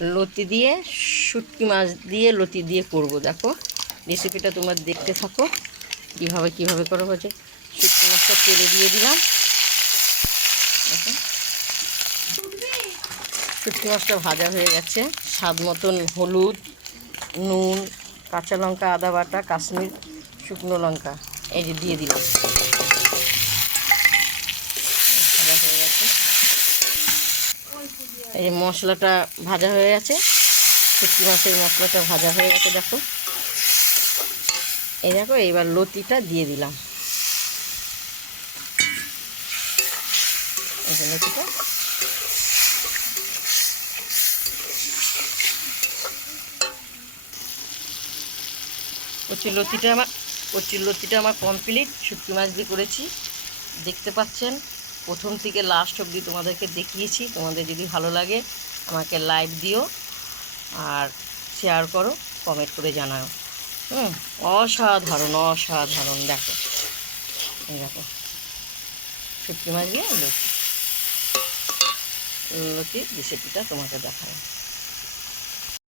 লতি দিয়ে শুটকি মাছ দিয়ে লতি দিয়ে করব। দেখো রেসিপিটা তোমরা দেখতে থাকো কীভাবে করা হয়েছে। শুটকি মাছটা তেলে দিয়ে দিলাম। দেখো শুটকি মাছটা ভাজা হয়ে গেছে। স্বাদ মতন হলুদ, নুন, কাঁচা লঙ্কা, আদা বাটা, কাশ্মীর শুকনো লঙ্কা এই যে দিয়ে দিলাম। ভাজা হয়ে গেছে। এই যে মশলাটা ভাজা হয়ে গেছে, শুটকি মাছের মশলাটা ভাজা হয়ে গেছে। দেখো এই দেখো এইবার লতিটা দিয়ে দিলাম। এই যে লতিটা কচি লতিটা আমার কমপ্লিট। শুটকি মাছ দিয়ে করেছি, দেখতে পাচ্ছেন। প্রথম থেকে লাস্ট অবধি তোমাদেরকে দেখিয়েছি। তোমাদের যদি ভালো লাগে আমাকে লাইক দিও আর শেয়ার করো, কমেন্ট করে জানাও। অসাধারণ অসাধারণ। দেখো এই দেখো শুটকি মাছ দিয়ে লতির রেসিপিটা তোমাকে দেখাবো।